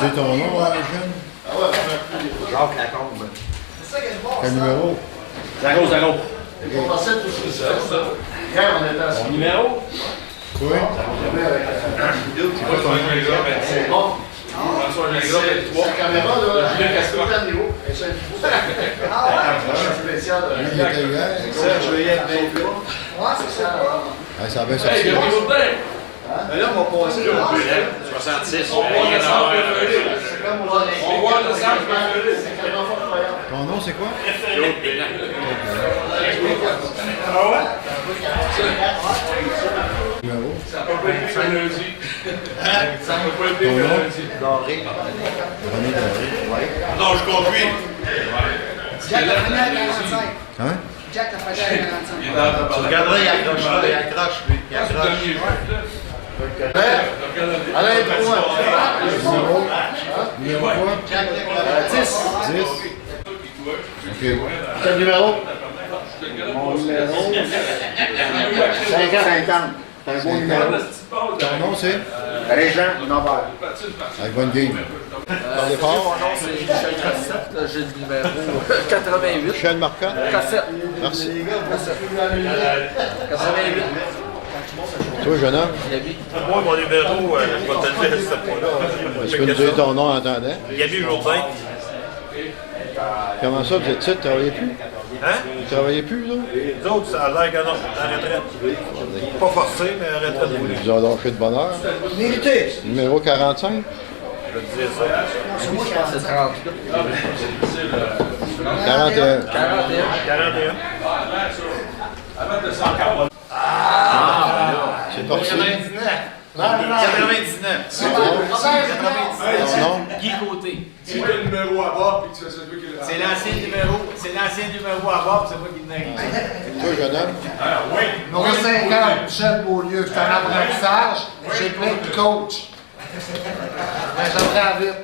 dire ton nom, jeune? Jacques Lacombe. Quel numéro? 0-0. Hier, on était à Mon numéro? Quoi? C'est bon. C'est la caméra, là. C'est tout à niveau. C'est spécial. Lui, il était hier. Serge Veillet, 28. Ouais, c'est ça. Ah, ça avait sorti. Là, on va passer au 66. C'est comme on va c'est tellement fort croyant. Ton nom, c'est quoi? Numéro? Ça peut pas être un lundi. Ça peut pas être Ton un nom? lundi. Doré. René Doré. Non, je conduis. Jack Lafayette à 45. Hein? Jack Lafayette à 45. Il est dans ta Tu regarderas, il accroche là, il accroche, lui. Il accroche. Alain, dis-moi. Numéro quoi? 10. 10. OK. Quel numéro? Mon numéro. 50. C'est un beau numéro. Ton nom, c'est? Régent Norbert. Avec bonne game. Parlez fort. Mon nom c'est Michel Cossette, là, j'ai le numéro 88. Michel Marcotte. Cossette. Merci. 88. Toi, jeune homme, Moi, mon numéro, je vais te le dire, ce point-là. est-ce que tu nous dire ton nom en attendant? Gabi Jourdain. Comment ça, vous êtes titre, travaillez plus? Hein? Vous travaillez plus, vous autres? Les autres, ça a l'air que non, la retraite. Pas forcé, mais la retraite. Vous vous avez lâché de bonheur. Mérité. Numéro 45? Je vais te dire ça. Moi, je pense que c'est 38. 41. 41. 41. C'est parti. 99. Ton nom? Guy Côté. Si tu as le numéro à bord puis que tu fais celui qui le C'est l'ancien numéro à bord, c'est moi qui l'ai. Toi, jeune homme? Numéro 50, Michel Beaulieu. C'est un apprentissage. J'ai plein de coach. Ben, j'apprends vite.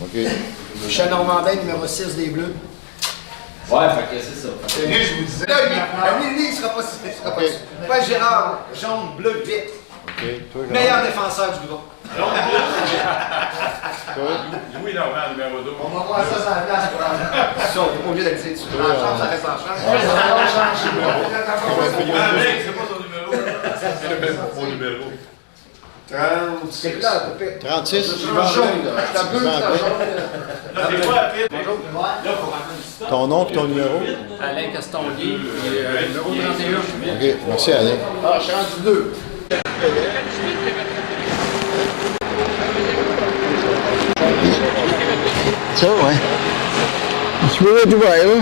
OK. Michel Normandin, numéro 6 des Bleus. Ouais, fait que c'est ça. Je vous disais. Là, lui, il sera pas si. Pas Gérard, jaune, bleu, vite. OK. Toi, jeune Meilleur homme? défenseur du groupe. Toi? Louis Normand, numéro 2. On va voir ça sur la place pour aller. Ça, on est pas obligé de le dire. Tu prends la chance, ça reste en chance. C'est pas ton numéro. C'est même pas mon numéro. 36. 36? Ton nom et ton numéro? Alain Castonguay, numéro 31. OK. Merci, Alain. Ah, je suis rendu 2. Ça, ouais. Il est supposé être ouvert, là.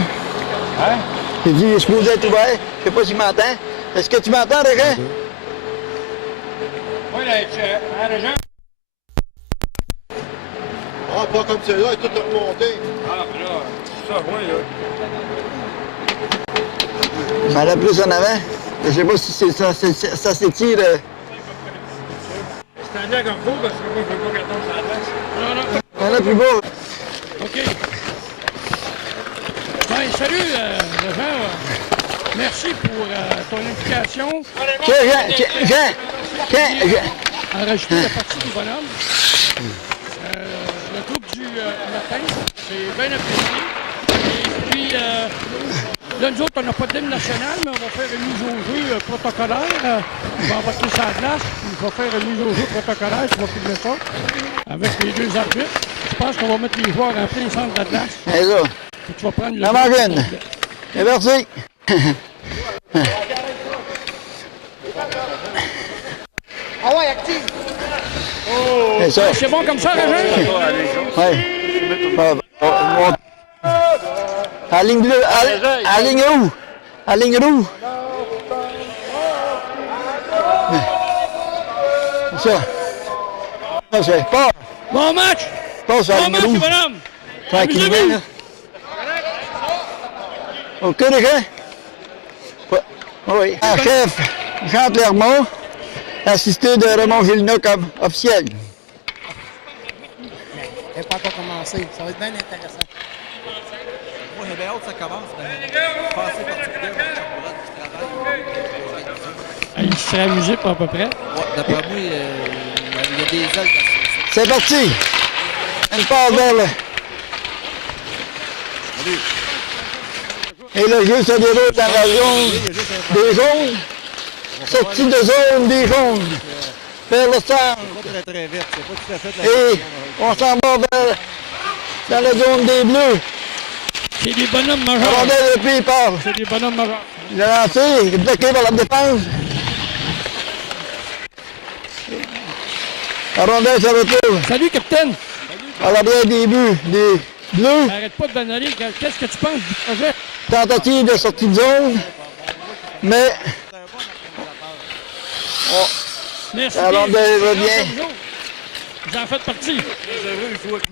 Hein? Il dit, il est supposé être ouvert. Je sais pas s'il m'entend. Est-ce que tu m'entends, Régent? Oui, Régent. Ah, pas comme celui-là, il est tout remonté. Ah, mais là, ça, oui, là. Il m'en a plus en avant. Je sais pas si c'est ça, ça s'étire. C'est un blague en cours parce que moi, je veux pas qu'elle tombe sur la place. Non, non. Il y en a plus beau. OK. Ben, salut, Régent. Merci pour ton implication. Jean. Enregistrer la partie du bonhomme. Le groupe du matin, c'est bien apprécié. Et puis, là, nous autres, on n'a pas d'hymne national, mais on va faire une mise au jeu protocolaire. On va embarquer ça à la glace. On va faire une mise au jeu protocolaire. Tu vas filmer ça avec les deux arbitres. Je pense qu'on va mettre les joueurs en plein centre de la glace. C'est ça. Et tu vas prendre le... La marine. C'est parti. Ah ouais, active. C'est ça. C'est bon comme ça, Régent? Ouais. À ligne bleue, à ligne rouge. À ligne rouge. C'est ça. Ça, c'est pas. Bon match! Passe à la Bon ligne match, rouge. bonhomme! Tranquillement, là. OK, les gars? Oui. Ah, chef Jean Clermont, assisté de Raymond Villeneuve comme officiel. Elle n'a pas encore commencé. Ça va être bien intéressant. Moi, j'ai bien hâte que ça commence. Passer particulier, Il serait amusé pas à peu près. d'après moi, il y a des ailes dans C'est parti. Une passe vers le... Et le jeu se déroule dans la zone des jaunes. Sortie de zone des jaunes. Vers le centre. Pas très vite. C'est pas tout à fait la Et on s'en va vers... dans la zone des bleus. C'est des bonhommes La majeurs. rondelle, le pied part. C'est des bonhommes majeurs. Il a lancé, il est bloqué par la défense. La rondelle se retrouve Salut, capitaine. à l'arrière des buts des bleus. Arrête pas de banaler. Qu'est-ce que tu penses du projet? Tentative de sortie de zone. Mais Merci. la rondelle revient. Vous en faites partie.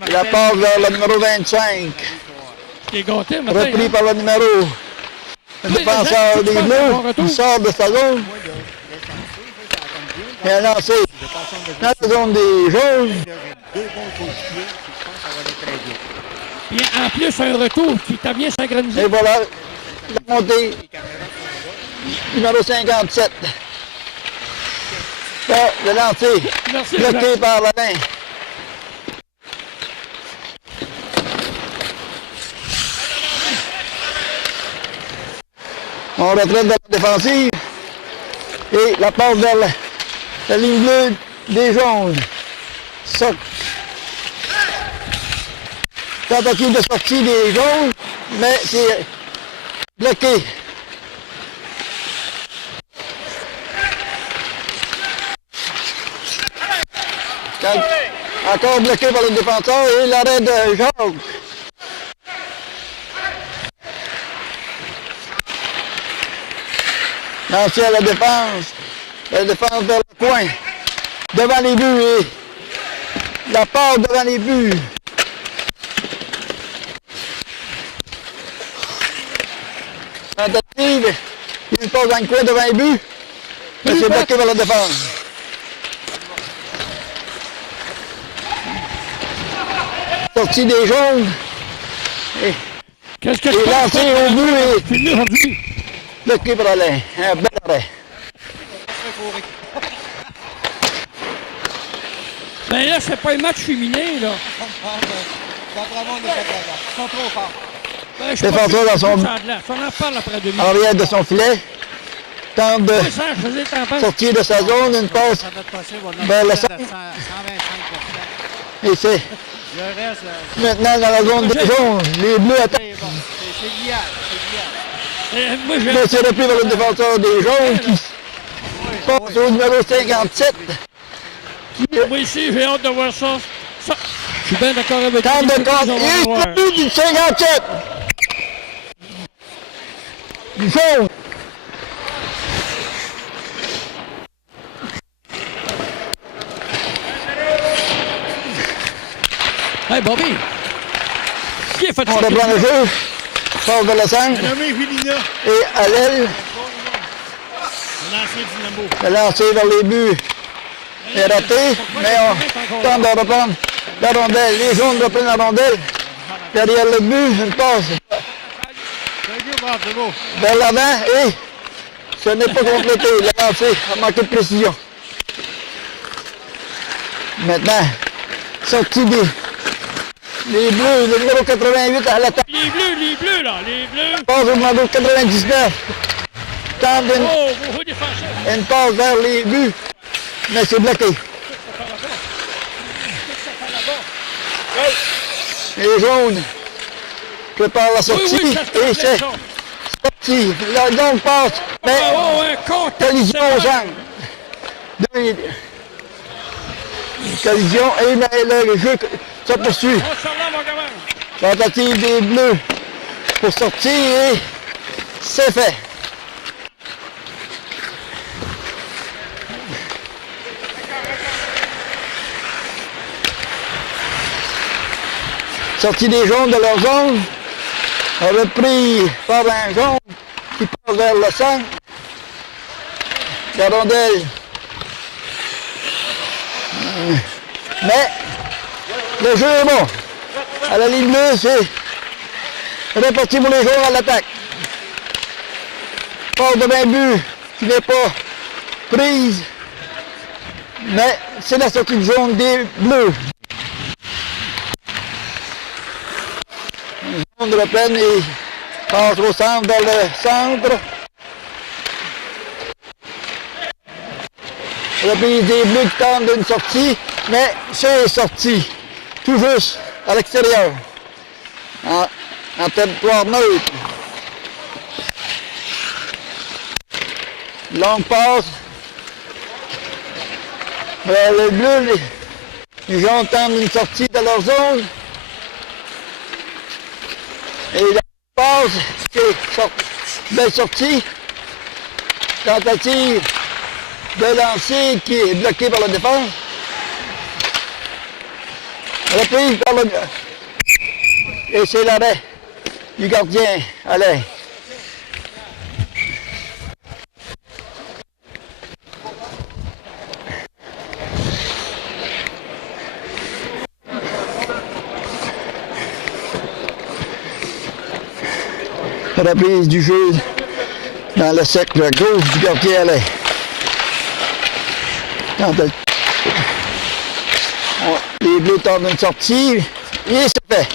Il la passe vers le numéro 25. Je t'ai gâté, matin. Repris par le numéro. Le défenseur des bleus. Il sort de sa zone. Il a lancé dans la zone des jaunes. Puis en plus, un retour qui t'a bien synchronisé. Et voilà, la montée numéro 57. Bon, le lancer, Merci, bloqué Jacques. par la main. On retraite de la défensive. Et la passe vers la ligne bleue des jaunes. Tentative de sortie des jaunes, mais c'est bloqué. Encore bloqué par le défenseur et l'arrêt de Jacques. Lancé à la défense vers le coin, devant les buts et la passe devant les buts. Tentative, il passe dans le coin devant les buts, mais c'est bloqué par la défense. Sortie des jaunes Qu'est-ce que et tu penses? lancé au but et C'est mieux aujourd'hui. bloqué par Alain. Un bel arrêt. Ben là, c'est pas un match féminin, là. D'après moi, on n'est pas capable. Ils sont trop forts. Ben, je suis pas Défenseur sûr dans son- que ça a de l'air. On en parle après demi. En arrière de son filet, tente de Ça, je faisais t'en penses. sortir de sa zone, une passe Ça doit être possible. On a vers le un centre. de 125%. Et c'est Le reste, maintenant dans la zone des jaunes. Les bleus attaquent. c'est bon. C'est lié. C'est lié. Moi, je Mais c'est repris par le défenseur des jaunes qui passe au numéro 57. Moi ici, j'ai hâte de voir ça. Je suis bien d'accord avec Tente de lui. compte. On va Et voir. le but du 57. Du jaune. Hey, Bobby! Qui a fait On ça? reprend le jeu. Passe de la centre. Et à l'aile. Le lancer vers les buts est raté, mais on tente de reprendre la rondelle. Les jaunes reprennent la rondelle. Derrière le but, une passe vers l'avant et ce n'est pas complété. Le lancer a manqué de précision. Maintenant, sortie des bleus, le numéro 88 à l'attaque. Les bleus, là, les bleus. Passe au numéro 99. Tente Oh, beau défenseur. une passe vers les buts, mais c'est bloqué. Les jaunes préparent la sortie Oui, ça se et passe c'est ça. sorti. La zone passe, mais Oh, un compte. collision au centre. Collision et le jeu se poursuit. On s'en va, mon gamin. Tentative des bleus pour sortir et c'est fait. Sortie des jaunes de leur zone, repris par un jaune qui passe vers le centre. La rondelle. Mais le jeu est bon. À la ligne bleue, c'est réparti pour les joueurs à l'attaque. Passe de 20 buts qui n'est pas prise. Mais c'est la sortie de jaune des bleus. jaunes reprennent et passent au centre, vers le centre. Reprise des bleus qui tentent d'une sortie, mais c'est sorti. Tout juste à l'extérieur. En territoire neutre. Longue passe. Vers les bleus, les jaunes tentent une sortie de leur zone. Et la passe, c'est belle sortie. Tentative de lancer qui est bloquée par la défense. Reprise par le... Et c'est l'arrêt du gardien. Allez. Reprise du jeu dans le cercle gauche du gardien. Allez. Les bleus tentent une sortie et c'est fait.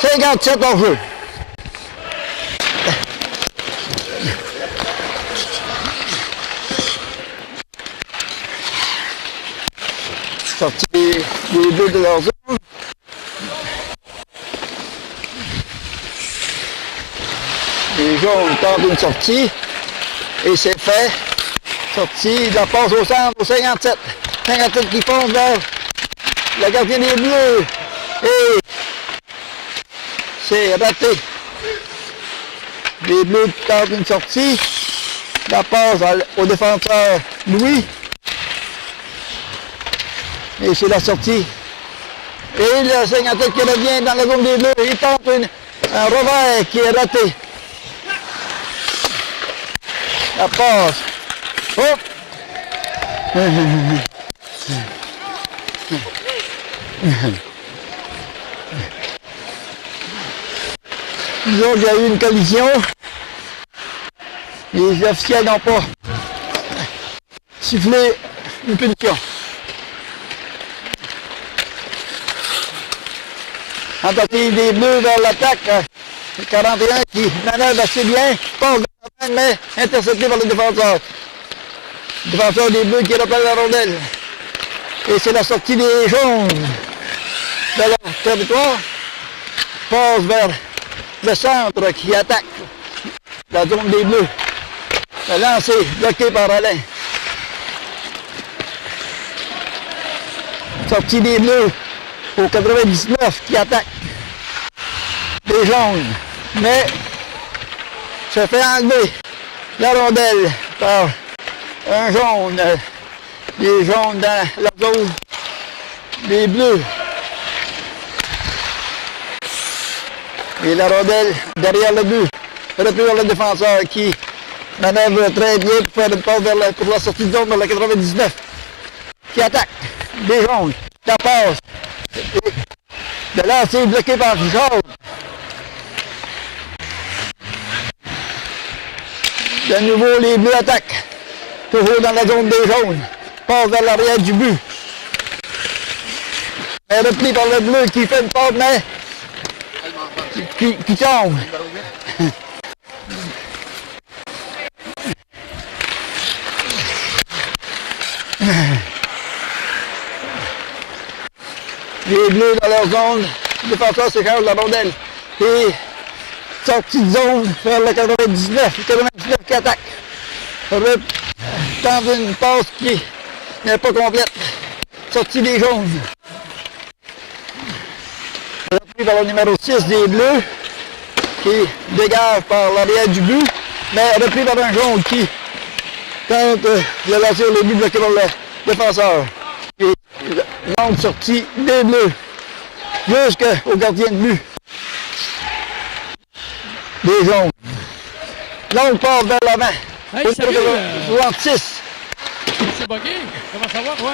C'est 57 en jeu. Sortie des bleus de leur zone. Les jaunes tentent une sortie et c'est fait. Sortie, la passe au centre au 57. 57 qui fonce vers le gardien des bleus. Et c'est raté. Les bleus tentent une sortie. La passe au défenseur Louis. Et c'est la sortie. Et le 57 qui revient dans la zone des bleus. Il tente un revers qui est raté. La passe. Oh! Disons qu'il y a eu une collision. Les officiels n'ont pas sifflé une punition. Tentative des bleus vers l'attaque. 41 qui manœuvre assez bien. Passe mais intercepté par le défenseur. Le défenseur des bleus qui reprend la rondelle. Et c'est la sortie des jaunes de leur territoire. Passe vers le centre qui attaque la zone des bleus. Le lancer bloqué par Alain. Sortie des bleus au 99 qui attaque les jaunes. Mais se fait enlever la rondelle par un jaune. Les jaunes dans la zone des bleus. Et la rondelle derrière le but. Repris par le défenseur qui manœuvre très bien pour faire une passe pour la sortie de zone dans le 99. Qui attaque les jaunes. La passe. De lancer bloqué par jaune. De nouveau, les bleus attaquent. Toujours dans la zone des jaunes. Passe vers l'arrière du but. Et repris par le bleu qui fait une passe, mais qui tombe. Les bleus dans leur zone. Le défenseur s'échange la rondelle. Et sortie de zone vers le 99. Le 99 qui attaque. Tente une passe qui n'est pas complète. Sortie des jaunes. Repris par le numéro 6 des bleus. Qui dégage par l'arrière du but. Mais repris par un jaune qui tente de lancer le but bloqué par le défenseur. Et longue sortie des bleus. Jusqu'au gardien de but. Des jaunes. Longue passe vers l'avant. Hey, salut, 66. M. Boguet, comment ça va, toi?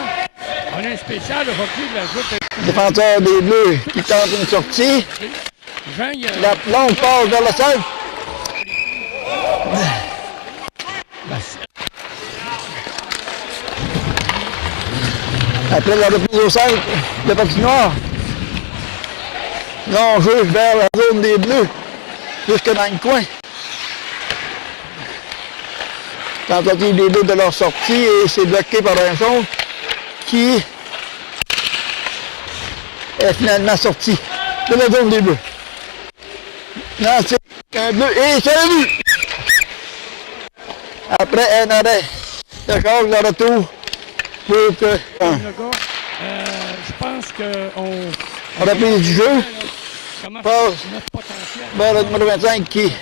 On a un spécial aujourd'hui de la joute. Défenseur des bleus qui tente une sortie. Jean, il y a... La longue passe vers le sol. Après la reprise au centre, le patinoire. Là, on joue vers la zone des Bleus, jusque dans le coin. Tentative des Bleus de leur sortie et c'est bloqué par un jaune qui est finalement sorti de la zone des Bleus. Là, c'est un bleu et c'est le but! Après un arrêt de Charles, le retour pour que... Le gars, je pense qu'on... reprise du jeu. Comment Passe notre potentiel. vers le numéro 25 qui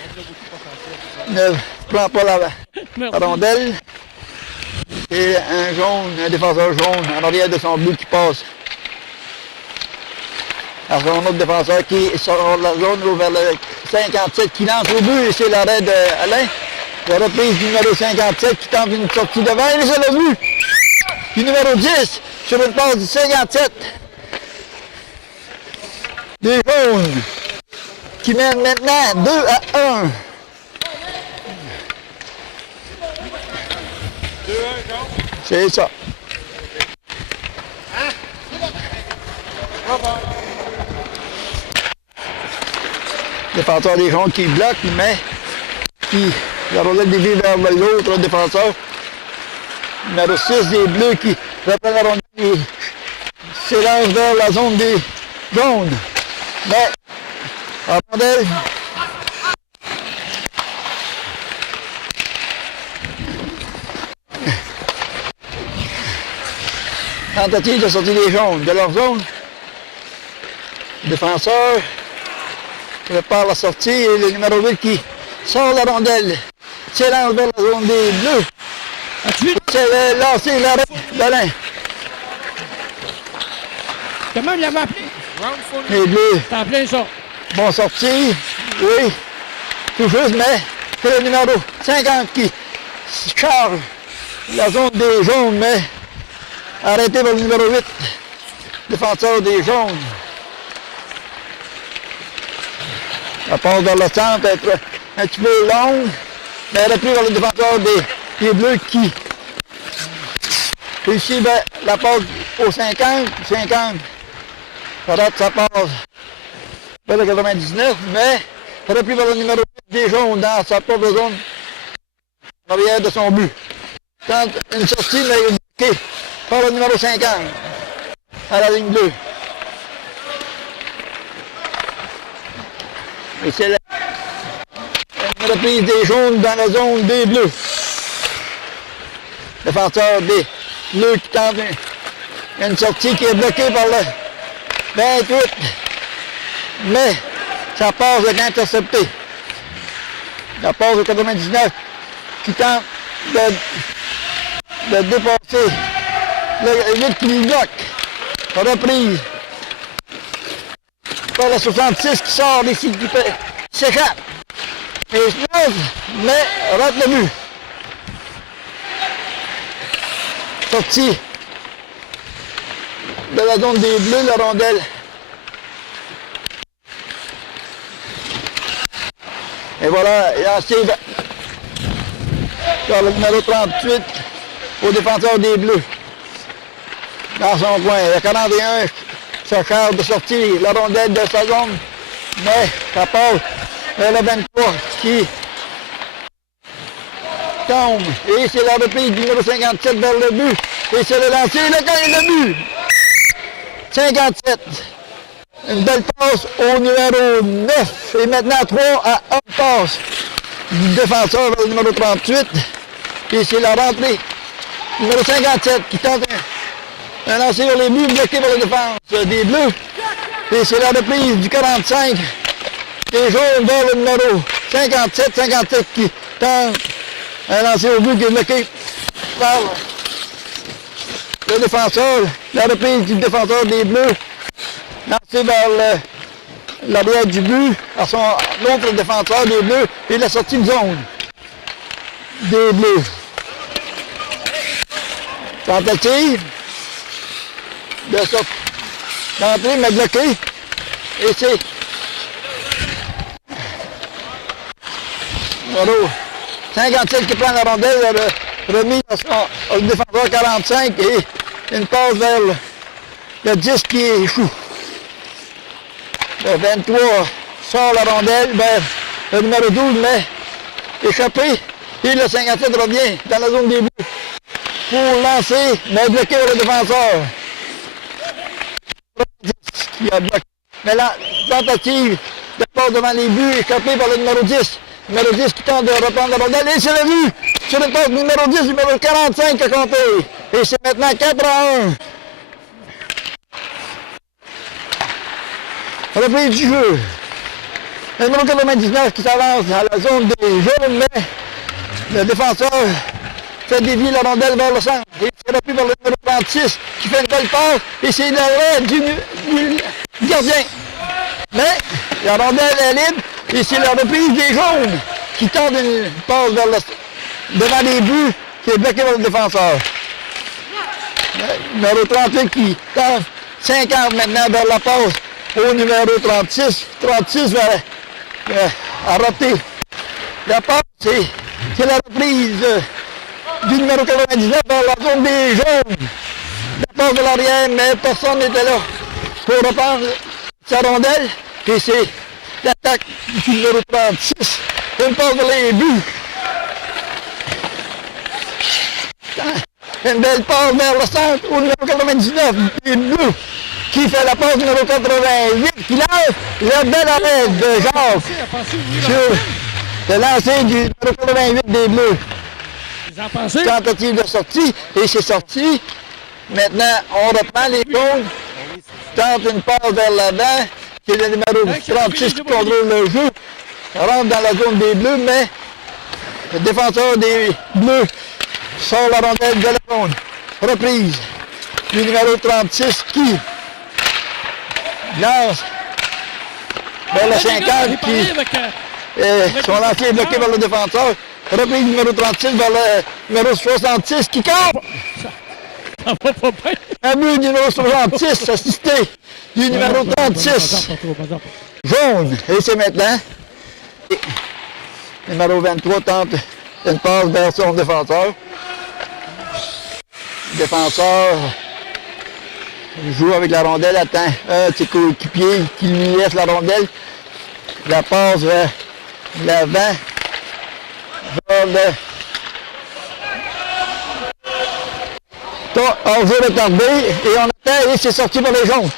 ne prend pas la rondelle. Et un jaune, un défenseur jaune en arrière de son but qui passe. Alors, un autre défenseur qui sort de la zone vers le 57 qui lance au but et c'est l'arrêt d'Alain. La reprise du numéro 57 qui tente une sortie devant et c'est le but du numéro 10 sur une passe du 57. Des jaunes qui mènent maintenant 2-1. C'est ça. Défenseur des jaunes qui bloque, mais qui la rondelle dévie vers l'autre défenseur. Numéro 6 des bleus qui reprend la rondelle et s'élance vers la zone des jaunes. Mais la rondelle tentative de sortir des jaunes de leur zone. Défenseur prépare la sortie et le numéro 8 qui sort la rondelle. S'élance vers la zone des bleus. C'est lancé l'arrêt d'Alain. Comment il l'avait appelé? Les bleus. T'as appelé ça? Bon sorti, oui, tout juste, mais c'est le numéro 50 qui charge la zone des jaunes, mais arrêté par le numéro 8, défenseur des jaunes. La passe vers le centre est un petit peu longue, mais repris par le défenseur des bleus qui réussit la passe au 50, ça rate sa passe vers le 99, mais repris par le numéro 8 des jaunes dans sa propre zone en arrière de son but. Tente une sortie, mais bloquée par le numéro 50 à la ligne bleue. Et c'est une reprise des jaunes dans la zone des bleus. Défenseur des bleus qui tente une sortie qui est bloquée par le 28. Mais sa passe est interceptée. La passe au 99 qui tente de dépasser le 8 qui lui bloque. Reprise par le 66 qui sort d'ici, qui s'échappe. Et se mais rate le but. Sortie de la zone des bleus, la rondelle. Et voilà, il a essayé sur le numéro 38 au défenseur des bleus. Dans son coin, le 41 se charge de sortir la rondelle de sa zone, mais ça passe vers le 23 qui tombe. Et c'est la reprise du numéro 57 vers le but. Et c'est le lancer, le gagne le but. 57. Une belle passe au numéro 9. Et maintenant 3 à 1 passe du défenseur vers le numéro 38. Et c'est la rentrée. Numéro 57 qui tente un lancer vers les buts bloqué par la défense des bleus. Et c'est la reprise du 45. Et jaune vers le numéro 57 qui tente un lancer au but qui est bloqué par le défenseur. La reprise du défenseur des bleus. Lancé vers l'arrière du but à son autre défenseur des bleus et la sortie de zone des bleus. Tentative de d'entrer mais bloqué. Et c'est numéro 57 qui prend la rondelle, remis au défenseur 45 et une passe vers le 10 qui est fou. Le 23 sort la rondelle vers le numéro 12, mais échappé. Et le 57 revient dans la zone des buts pour lancer, mais bloqué par le défenseur. Qui a bloqué. Mais la tentative de passe devant les buts, échappée par le numéro 10. Numéro 10 qui tente de reprendre la rondelle. Et c'est le but sur une passe numéro 10, numéro 45 qui a compté. Et c'est maintenant 4-1. Reprise du jeu. Le numéro 99 qui s'avance à la zone des jaunes, mais le défenseur fait dévier la rondelle vers le centre. Et c'est repris par le numéro 36 qui fait une belle passe. Et c'est l'arrêt du gardien. Mais la rondelle est libre. Et c'est la reprise des jaunes qui tente une passe vers devant les buts qui est bloqué par le défenseur. Le numéro 38 qui tente 50 maintenant vers la passe au numéro 36. 36 a raté la passe. C'est la reprise du numéro 99 vers la zone des jaunes. La passe de l'arrière, mais personne n'était là pour reprendre sa rondelle. Et c'est l'attaque du numéro 36. Une passe vers les buts. Une belle passe vers le centre au numéro 99, les bleus, qui fait la passe numéro 88, qui lance le bel arrêt de Jacques sur le lancer du numéro 88 des bleus. Tentative de sortie, et c'est sorti. Maintenant, on reprend les jaunes, tente une passe vers l'avant, qui est le numéro 36 qui contrôle le jeu, rentre dans la zone des bleus, mais le défenseur des bleus sort la rondelle de la zone. Reprise du numéro 36 qui lance vers le 50 qui son lancier est bloqué par le défenseur. Reprise du numéro 36 vers le numéro 66 qui campe. Ça va pas bien. Un but du numéro 66 assisté du numéro 36. Jaune. Et c'est maintenant. Et le numéro 23 tente une passe vers son défenseur. Le défenseur joue avec la rondelle, attend un de ses coéquipiers qui lui laisse la rondelle. La passe vers l'avant, vers le hors-jeu retardé et on attend et c'est sorti par les jaunes.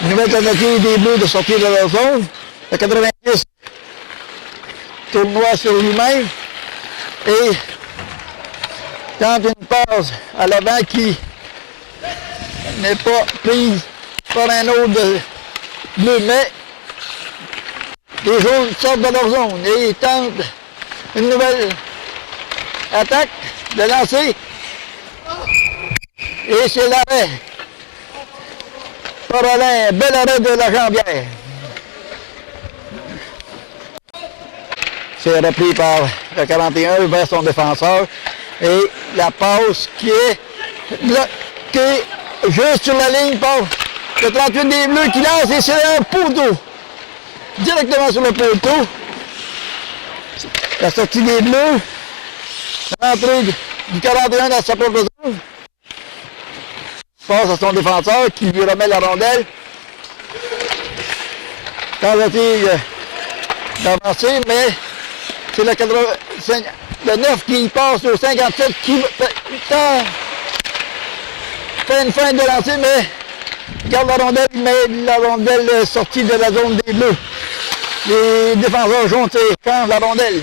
Nouvelle tentative des bleus de sortir de leur zone. Le 90 tournoie sur lui-même et tente une passe à l'avant qui n'est pas prise par un autre de bleu, mais les jaunes sortent de leur zone et ils tentent une nouvelle attaque de lancer et c'est l'arrêt. Par Alain, bel arrêt de la jambière. C'est repris par le 41 vers son défenseur. Et la passe qui est bloquée juste sur la ligne par le 38 des Bleus qui lance et c'est un poteau. Directement sur le poteau. La sortie des Bleus. L'entrée du 41 dans sa propre zone. Passe à son défenseur qui lui remet la rondelle. Tentative d'avancer, mais c'est le 9 qui passe au 57 qui fait une fin de lancer, mais garde la rondelle, mais la rondelle sortie de la zone des Bleus. Les défenseurs jaunes écrasent la rondelle.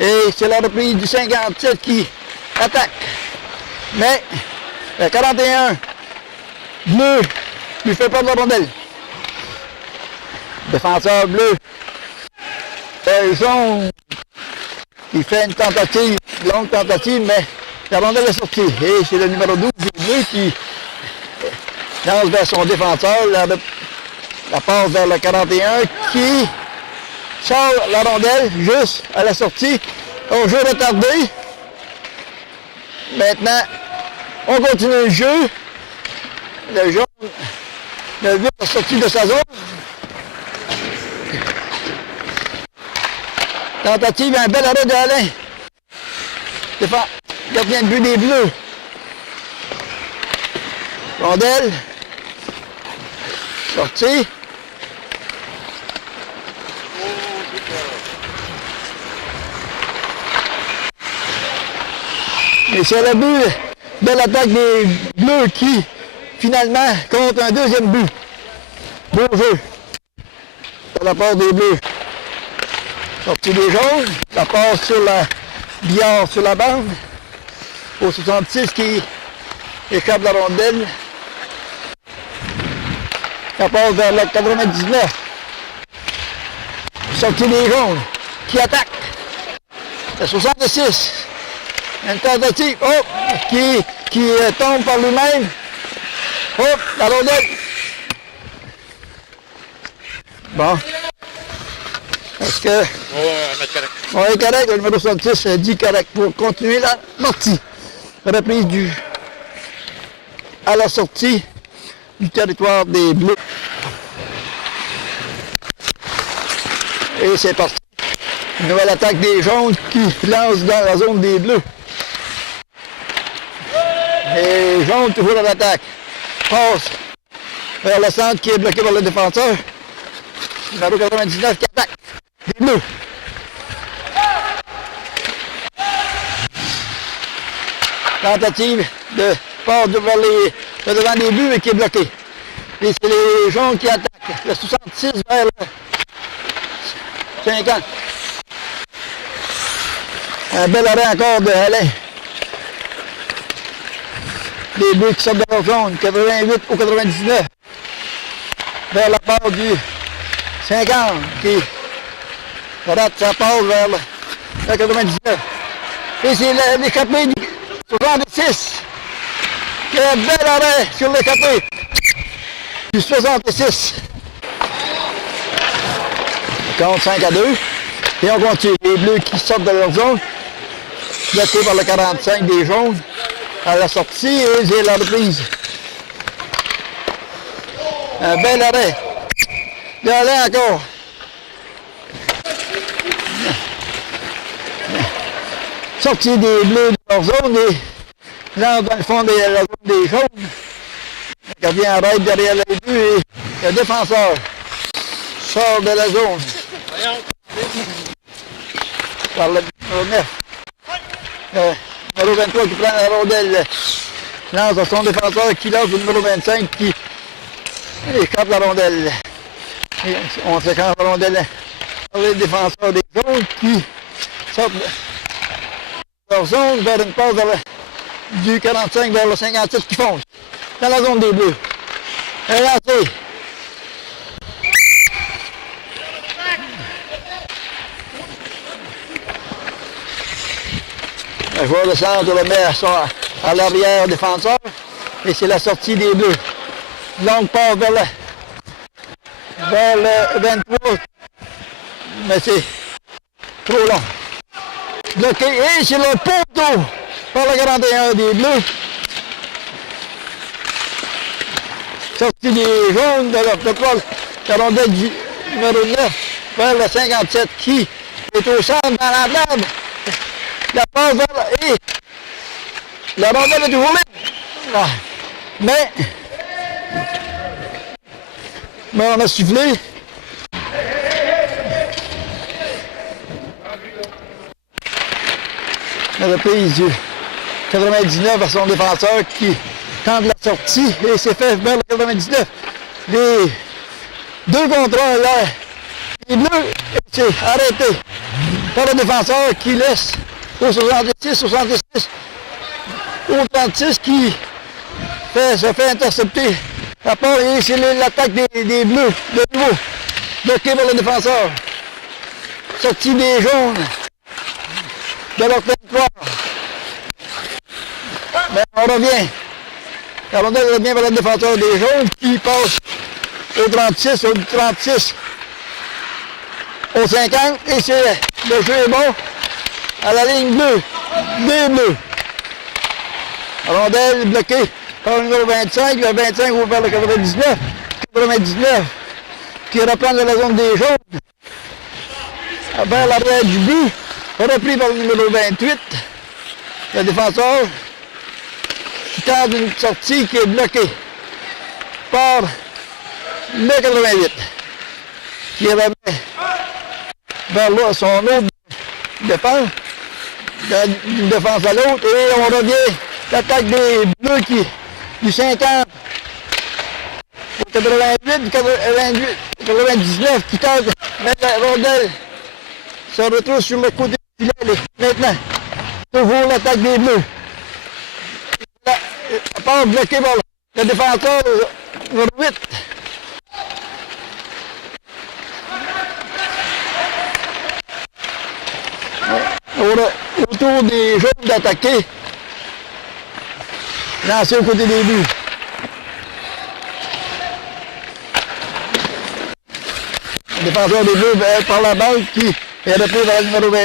Et c'est la reprise du 57 qui attaque. Mais le 41 bleu lui fait perdre la rondelle. Défenseur bleu. Jaune qui fait une tentative, longue tentative, mais la rondelle est sortie. Et c'est le numéro 12 bleu qui lance vers son défenseur. La passe vers le 41 qui sort la rondelle juste à la sortie. On joue retardé. Maintenant, on continue le jeu. Le jaune, le but est sorti de sa zone. Tentative, un bel arrêt de Alain. Gardien de but des Bleus. Rondelle. Sortie. Et c'est le but. Belle attaque des Bleus qui, finalement, compte un deuxième but. Beau jeu. De la part des Bleus. Sortie des jaunes. La passe sur la Billard sur la bande. Au 66 qui échappe la rondelle. Ça passe vers le 99. Sortie des jaunes qui attaque. Le 66. Une tentative. Oh, qui tombe par lui-même. Oh, la rondelle. Bon. Est-ce que... On est correct, le numéro 66 dit correct pour continuer la partie. Reprise à la sortie du territoire des Bleus. Et c'est parti. Une nouvelle attaque des jaunes qui lance dans la zone des Bleus. Les jaunes toujours à l'attaque. Passe vers le centre qui est bloqué par le défenseur. Numéro 99 qui attaque. Les Bleus. Tentative de passe devant les buts mais qui est bloqué. Et c'est les jaunes qui attaquent. Le 66 vers le 50. Un bel arrêt encore de Alain. Les bleus qui sortent de leur zone, 88 au 99. Vers la part du 50 qui rate sa passe vers le 99. Et c'est l'échappé du 66. Qui a un bel arrêt sur l'échappé du 66. Compte 5-2. Et on continue. Les bleus qui sortent de leur zone. Bloqués par le 45 des jaunes. À la sortie, et c'est la reprise. Un bel arrêt. De Alain encore. Sortie des bleus de leur zone et là dans le fond de la zone des jaunes. Le gardien arrête derrière les buts et le défenseur sort de la zone. Par le numéro 9. Le numéro 23 qui prend la rondelle. Lance à son défenseur qui lance le numéro 25 qui échappe la rondelle. Et on séquence la rondelle par les défenseurs des zones qui sortent de leur zone vers une passe du 45 vers le 57 qui fonce dans la zone des bleus. Et là, c'est le joueur de centre le met à l'arrière défenseur et c'est la sortie des bleus. Longue passe vers le 23, mais c'est trop long. Bloqué et c'est le poteau par le 41 des bleus. Sortie des jaunes de leur pétrole, la rondelle du numéro 9 vers le 57 qui est au centre dans la table. La passe vers et la rondelle est toujours libre. Mais on a sifflé. La reprise du 99 à son défenseur qui tente la sortie et s'est fait vers le 99. Les deux contrôles là, les bleus, c'est arrêté par le défenseur qui laisse au 66 au 36 qui se fait intercepter. À part, et c'est l'attaque des bleus de nouveau, bloqué par le défenseur. Sortie des jaunes de leur territoire. Mais on revient. La rondelle revient vers le défenseur des jaunes qui passe au 36, au 50. Et c'est le jeu est bon à la ligne bleue, des bleus. Rondelle bloquée par le numéro 25, le 25 ouvre vers le 99, 99 qui reprend de la zone des jaunes vers l'arrière du but, repris par le numéro 28, le défenseur, qui tente une sortie qui est bloquée par le 88, qui remet vers là son autre défense, d'une défense à l'autre, et on revient l'attaque des Bleus du 50 au 88, 99 qui tente de mettre la rondelle, se retrouve sur le côté du filet. Maintenant, toujours l'attaque des Bleus. La part bloquée par le défenseur numéro 8. Autour des jaunes d'attaquer, lancé au côté des buts. Le défenseur des Bleus par la balle qui est repris vers le numéro 20.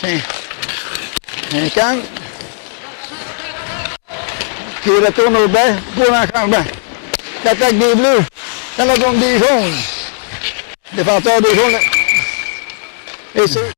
50. Qui retourne au banc pour un changement. L'attaque des Bleus dans la zone des jaunes. Le défenseur des jaunes. Et c'est